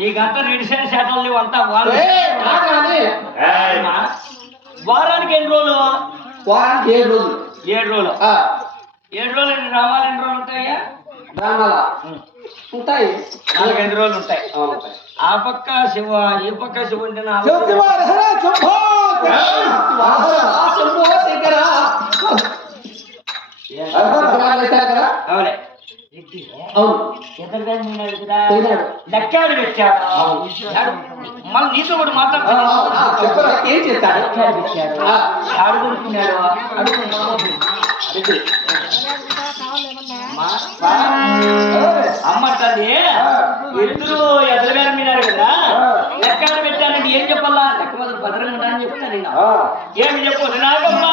నీకంతా రెడిషన్ షాటలు లేవు అంతా వారానికి ఎన్ని రోజులు? వారానికి 7 రోజులు. 7 రోజులు. 7 రోజులు రామాలు ఎన్ని రోజులు ఉంటాయా? రామాల ఉంటాయి 4-5 రోజులు ఉంటాయి. ఆ పక్క శివ ఈ పక్క శివ ఉంటే లెక్కాడు పెట్టాడు. మళ్ళీ నీతో కూడా మాట్లాడుతున్నాడు. ఏం చేస్తాడు? అడుగుతున్నాడు అమ్మ తల్లి ఇద్దరు ఎద్దరు మీద మీనారు కదా. లెక్కలు పెట్టానంటే ఏం చెప్పాలా? లెక్క మొదలు భద్రంగా ఉంటా అని చెప్తాను. ఏమి చెప్పదు నాకమ్మా.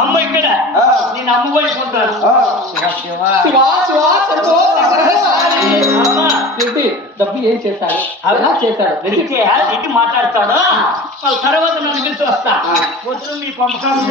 అమ్మ ఇక్కడ నేను అమ్మబోయిపోతాను. డబ్బు ఏం చేశాడు? అలా చేశాడు. ఇంటి మాట్లాడతాడు. వాళ్ళ తర్వాత నన్ను పిలిచి వస్తా. వచ్చిన మీ పంపకాలు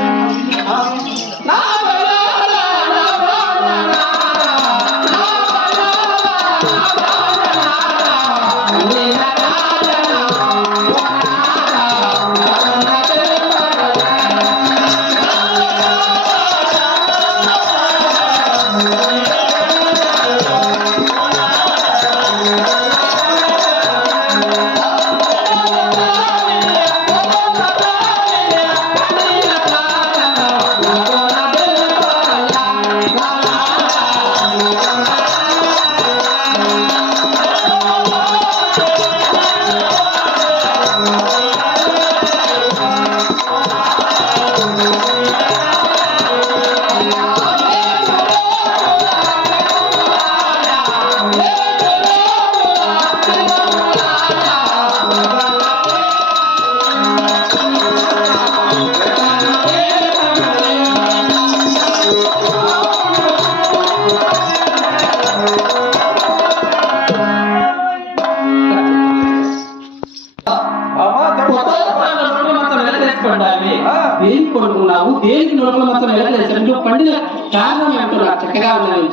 దేనికి కొనుక్కున్నావు? దేనికి నోట్ల మొత్తం వెళ్ళలేదు? పండిన కారణం ఏమిటో నాకు చక్కగా ఉన్నాయి.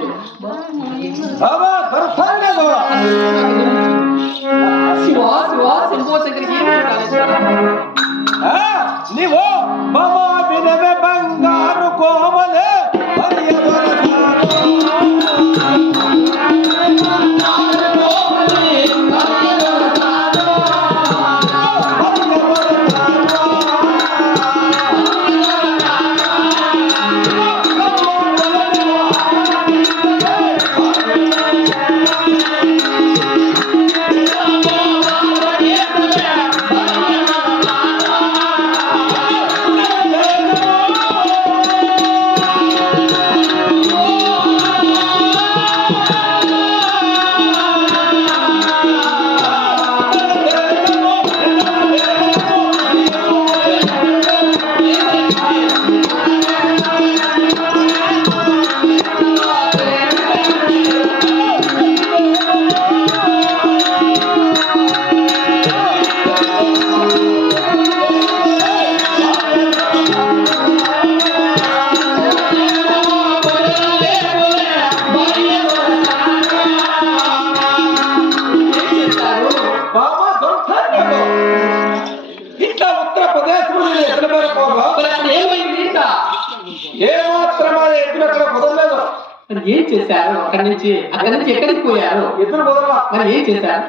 నీవు బంగారు కోమలే ఏం చేశారు? అక్కడి నుంచి ఎక్కడికి పోయారు? ఎదురు మొదలు మరి ఏం చేశారు?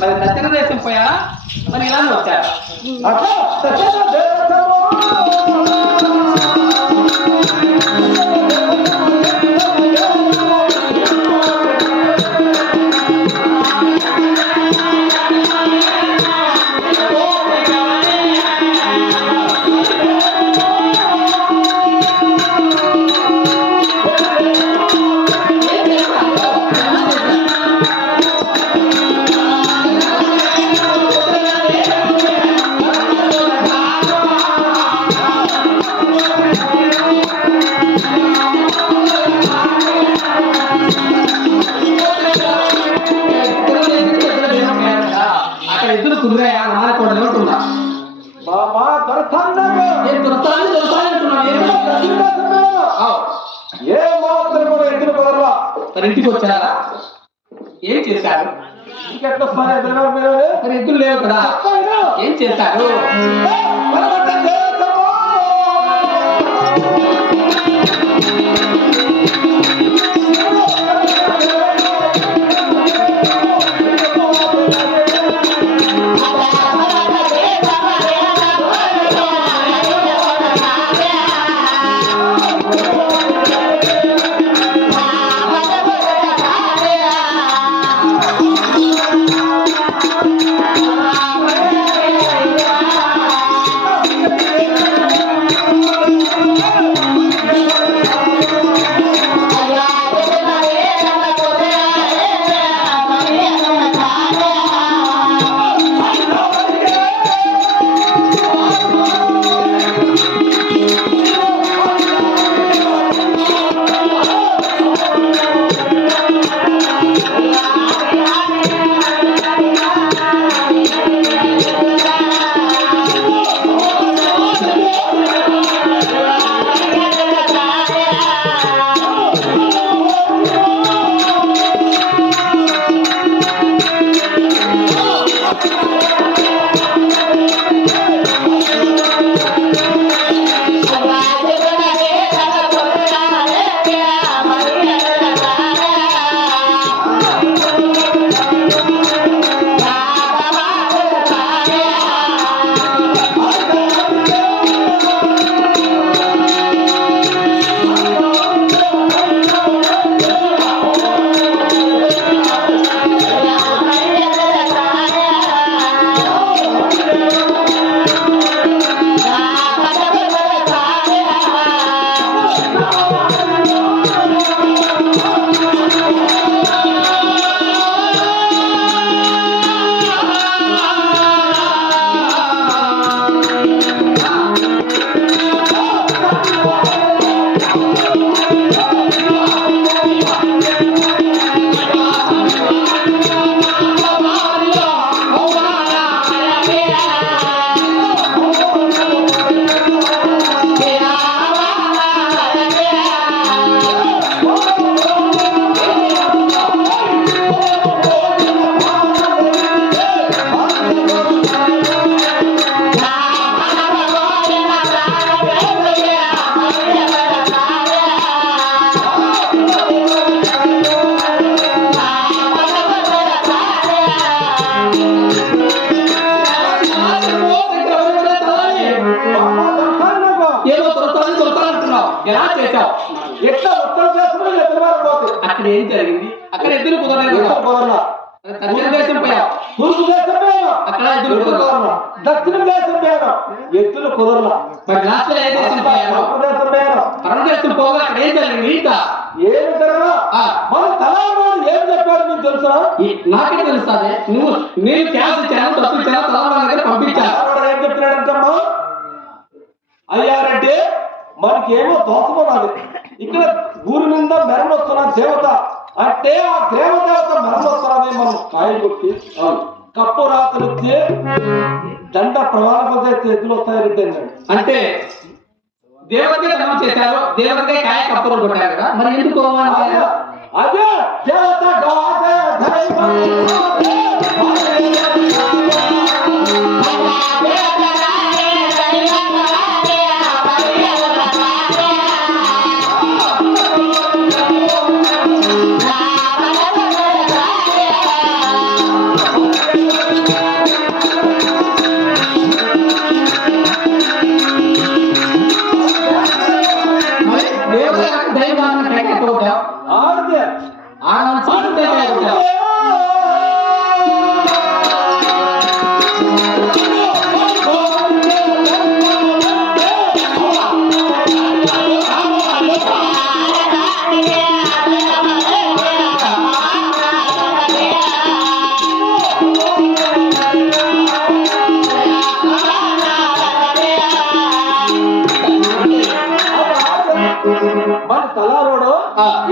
మరి దక్షిణ దేశం పోయారా మరి ఇలానే వచ్చారా? అట్లా దక్షిణ దేశము అక్కడ ఎద్దులు కుదిరాయా నాలుగు ఉంటుందా? మామా దొరసాన్నము నేను దొరసాలని అంటున్నాను. దక్షిణ దేశము ఏ మాత్రం కూడా ఎదురు కుదరలా. మరి ఇంటికి వచ్చారా? ఏం చేశారు? ఇంకెట్లా వస్తారా ఎదురు మీరు? మరి ఎద్దులు లేవు కదా, ఏం చేశారు? పరమట దేశము ఎలా చేశావు? ఎట్లా ఉత్తరం చేస్తున్నా ఎదురు పోతే అక్కడ ఏం జరిగింది? అక్కడ ఎద్దులు కుదరలేదు. కుదరలా. దక్షిణ దేశం పోయావు, తూర్పు దేశం పోయాను, అక్కడ ఎద్దులు కుదరలా. దక్షిణ దేశం పోయాను, ఎద్దులు కుదరలా. మరి లాస్ట్ లో ఏ దేశం పోయావు? తూర్పు దేశం పోయాను. పరమదేశం పోగా అక్కడ ఏం జరిగింది? ఇంకా ఏమి జరగలా. మన తలావాడు ఏం చెప్పాడు నీకు తెలుసా? నాకే తెలుస్తుంది. నేను క్యాష్ ఇచ్చాను, డబ్బు ఇచ్చాను, తలావాడి దగ్గర పంపించాను. తలావాడు ఏం చెప్తున్నాడంటమ్మా? అయ్యారంటే మనకేమో దోషమన్నది. ఇక్కడ ఊరి మీద మెరవస్తున్న దేవత అంటే ఆ దేవదేవత మెరవస్తున్నది. మనం కాయలు కొట్టి కప్పు రాత్రి వచ్చి దండ ప్రమాణ ఎద్దులు వస్తాయంటే అంటే దేవతకే ధనం చేశారు, దేవతకే కాయ కప్పులు కొట్టారు కదా, మరి ఎందుకు అదే దేవత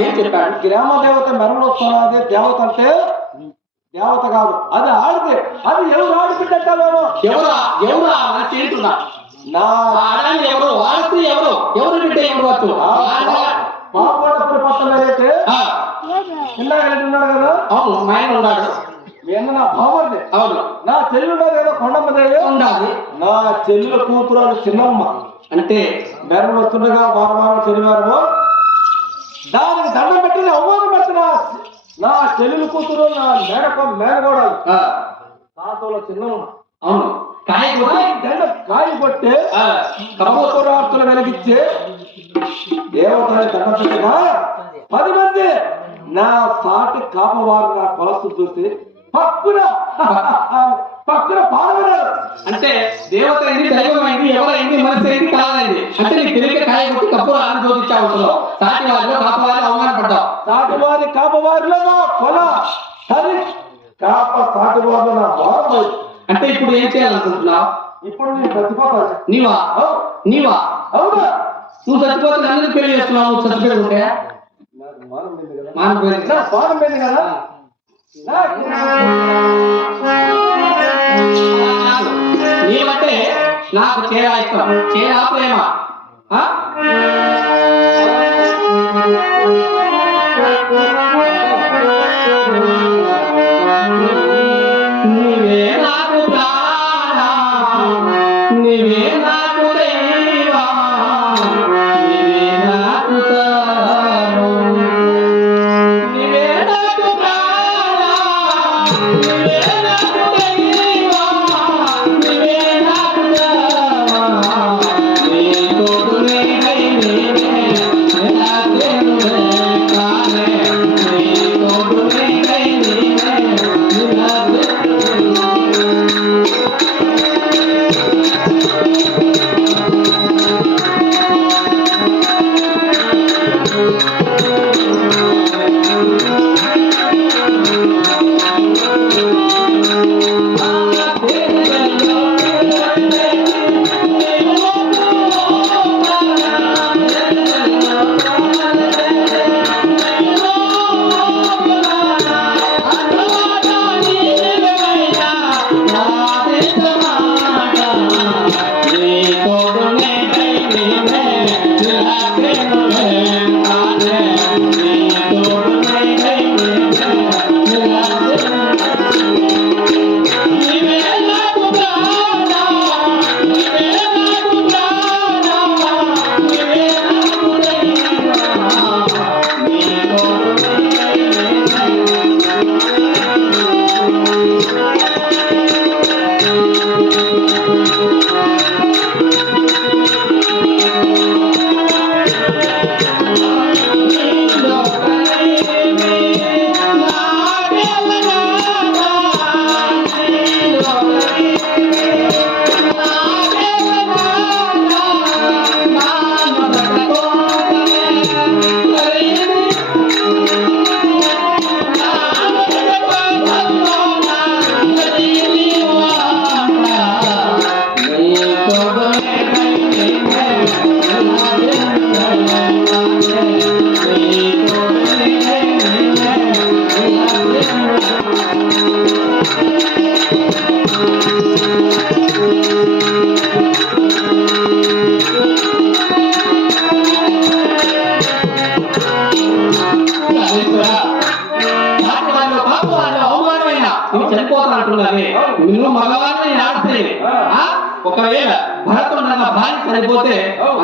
ఏం చెప్పాడు? గ్రామ దేవత మెరవనొస్తున్నది. దేవత అంటే దేవత కాదు, అది ఆడితే అది ఎవరు ఆడిపిట్ట మేము ఎవరు చేస్తున్నా నా ఆడాలి ఎవరు వాడితే ఎవరు బిడ్డ ఎవరు వచ్చు పాపడప్పుడు పక్కన అయితే చిన్నగా ఉన్నాడు కదా. అవును, మా ఆయన ఉన్నాడు. మీ అన్న నా బావర్ది. అవును, నా చెల్లి ఉండదు ఏదో కొండమ్మ దేవి ఉండాలి. నా చెల్లెల కూతురు అని చిన్నమ్మ అంటే మెరవలు వస్తుండగా వారం శనివారము దానికి దండం పెట్టి అవమానం పెట్టిన నా చెల్లెల కూతురు నా మేనగోడలు తాతలో చిన్నమ్మ. అవును, కాయ కొట్టే కమోరార్తులు వెలిగించే దేవతని దండగా 10 మంది నా సాటి కాపవారు నా కొలసు చూసి పక్కున పాల్గొన్నారు. అంటే దేవత అయింది, దైవం అయింది, ఎవరైంది, మనసు అయింది, కాదైంది. అంటే నీకు తెలియక కాయ కొట్టి కప్పులు ఆనందించావు. సాటి వారిలో కాపవారిలో అవమానపడ్డావు. సాటివారి కాపవారిలో నా కొల సరి కాప సాటివారిలో నా భారం. అంటే ఇప్పుడు ఏం చేయాలనుకుంటున్నావు? ఇప్పుడు నేను చచ్చిపోతాను. నీవా అవునా? నువ్వు చచ్చిపోతే నన్ను పెళ్లి చేస్తున్నావు. నువ్వు చచ్చిపోతుంటే మానపోయింది కదా. నీవంటే నాకు చేరా ఇష్టం, చేరా ప్రేమ. నీవే నాకు ప్రాణం, నీవే నాకు దైవం, నీవే నాకు సర్వం. నీవే నాకు ప్రాణం, నీవే నాకు దైవం, నీవే నాకు సర్వం. నీ తోడు నీవై నీవే నిలాగేనువే కానే. నీ తోడు నీవై నీవే నిలాగేనువే. నిన్ను మగవారిని ఆడితే ఒకవేళ భరతుడు నా భార్య చనిపోతే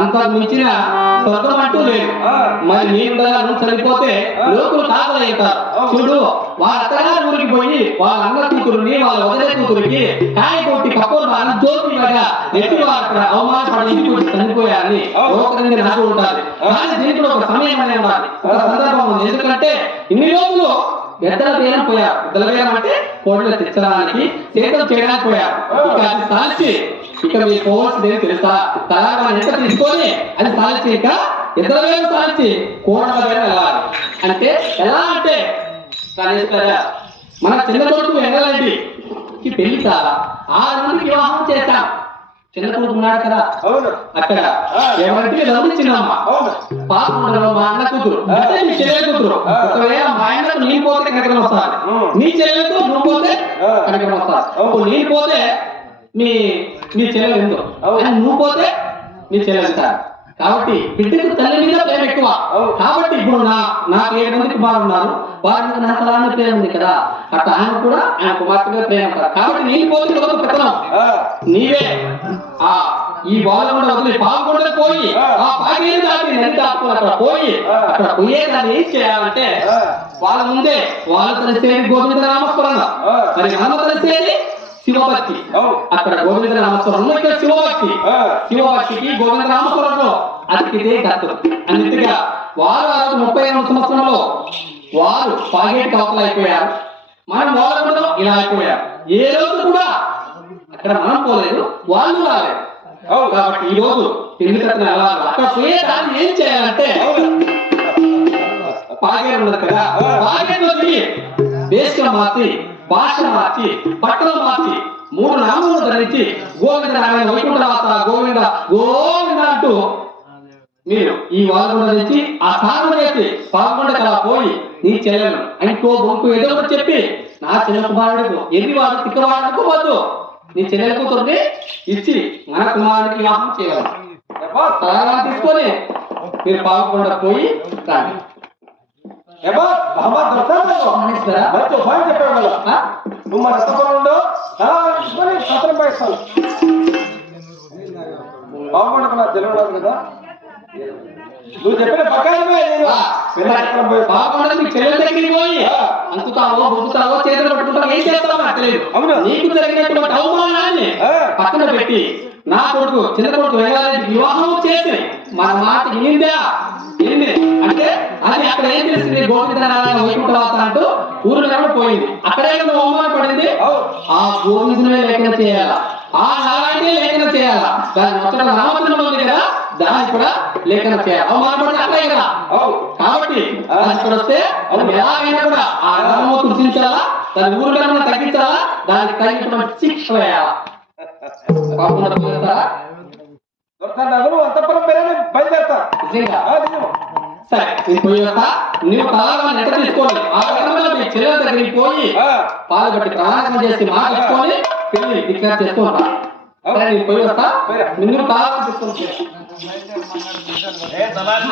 అంత మించిన స్వర్గం అంటూ లేదు. మరి నువ్వు చనిపోతే లోకులు కాకలవుతారు. చూడు, వాళ్ళ అత్తగారు ఊరికి పోయి వాళ్ళ అన్న కూతురుని వాళ్ళ వదిలే కూతురికి కాయ కొట్టి కప్పులు బాగా జోకి నెట్టి వాళ్ళ అవమానపడి ఇంటికి చనిపోయారని లోకంగా నాకు ఉంటుంది. కానీ దీంట్లో ఒక సమయం అనే ఒక సందర్భం ఉంది. ఎందుకంటే ఇన్ని రోజులు ఎద్దల వేలం పోయారు. ఎద్దల వేలం అంటే కోడ్లు తెచ్చడానికి చేతులు చేయడానికి పోయారు. ఇక అది సాల్చి ఇక మీ పోవాల్సింది తెలుసా? తలాగా ఎంత తీసుకొని అది సాల్చి ఇక ఎద్దల వేలం సాల్చి కోడల వేలం వెళ్ళాలి. అంటే ఎలా అంటే మన చిన్న చోటు ఎంగలండి పెళ్లి 6 మందికి వివాహం చేశాం. చిన్న కొడుకు ఉన్నాడు కదా అవును అక్కడ ఎవరికి గమనించిందమ్మా అవును పాపంలో మా అన్న కూతురు అంటే నీ చెల్లెల కూతురు ఒకవేళ మా ఆయనకు నేను పోతే కనకరం వస్తాను నీ చెల్లెలకు నువ్వు పోతే కనకరం వస్తాను అప్పుడు నేను పోతే మీ నీ చెల్లెలు ఎంతో అని నువ్వు పోతే నీ చెల్లెలు ఎంత కాబట్టి బిడ్డకు తల్లి మీద ప్రేమ ఎక్కువ కాబట్టి ఇప్పుడు నాకు 7 మంది కుమారులు ఉన్నారు వారి మీద నాకు అలానే ప్రేమ ఉంది కదా అట్లా ఆయన కూడా ఆయన కుమార్తె మీద ప్రేమ ఉంటారు కాబట్టి నేను పోతే ఒక పెత్తనం నీవే ఆ ఈ బాలకొండ వదిలి పాల్గొండ పోయి ఆ పాగేరు దాటి నది దాటుకుని అక్కడ పోయే దాన్ని ఏం చేయాలంటే వాళ్ళ ముందే వాళ్ళ తెలిసేది గోవింద నామస్మరణ మరి నామ తెలిసేది శివభక్తి అక్కడ గోవింద నామస్మరణలో ఇక్కడ శివభక్తికి గోవింద నామస్మరణలో అతికితే గతులు అన్నిటిగా వారు 38 సంవత్సరంలో వారు పాగేటి కవతలు అయిపోయారు మనం వాళ్ళ ఇలా అయిపోయారు ఏ రోజు కూడా అక్కడ మనం పోలేదు వాళ్ళు రాలేదు కాబట్టి ఈ రోజు ఎందుకంటే అక్కడ పోయే దాన్ని ఏం చేయాలంటే పాగేరు ఉన్నది కదా పాగేరులో దేశం మార్చి భాష మార్చి పట్టణం మార్చి 3 నామములు ధరించి గోవింద నారాయణ వైకుంఠవాస గోవింద గోవింద అంటూ మీరు ఈ వాల్గొండ నుంచి ఆ సాధన చేసి పాల్గొండ అలా పోయి నీ చెల్లెలు ఇంకో బొంకు ఏదో చెప్పి నా చిన్న కుమారుడికి ఎదివాడు తిక్కవాడుకు వద్దు నీ చెల్లెల కూతుర్ని ఇచ్చి మన కుమారుడికి వివాహం చేయగలం తీసుకొని మీరు పాల్గొండ పోయి రాండి మంచి ఉపాయం చెప్పావు కదా నువ్వు మన రసపరంలో సత్రం పైస్తాను బాగుండకు నా తెలియదు కదా నువ్వు చెప్పిన ప్రకారమే పాల్గొండ నీ చెల్లెల దగ్గరికి పోయి అంకుతావో బొక్కుతావో చేతులు పట్టుకుంటావో ఏం చేస్తావో తెలియదు నీకు జరిగినటువంటి అవమానాన్ని పక్కన పెట్టి నా కొడుకు చిన్న కొడుకు వెళ్ళాలని వివాహం చేసి మన మాట వినిందా అంటే అది అక్కడ ఏం తెలిసింది గోవింద నారాయణ వైకుంఠవాస అంటూ ఊరు పోయింది అక్కడే అవమాన పడింది ఆ గోవిందునే లేఖన చేయాలా ఆ నారాయణే లేఖన చేయాలా దాని మొత్తం నామకరణం ఉంది కదా దాన్ని కూడా లేఖన చేయాలి అవమానపడి అక్కడే కదా కాబట్టి ఇక్కడ వస్తే ఎలాగైనా కూడా ఆ నామము సృష్టించాలా దాని ఊరు తగ్గించాలా దానికి తగినటువంటి శిక్ష వేయాలా అంతపురం బయలుదేరతా సరే నేను పోయి వస్తా నువ్వు తలాగా నెట్ట తీసుకోవాలి ఆ విధంగా మీ చెల్లెల దగ్గరికి పోయి పాలు బట్టి ప్రమాణం చేసి మాట ఇచ్చుకొని పెళ్లి డిక్లేర్ చేస్తూ ఉంటా నేను పోయి వస్తా నువ్వు తలాగా తీసుకొని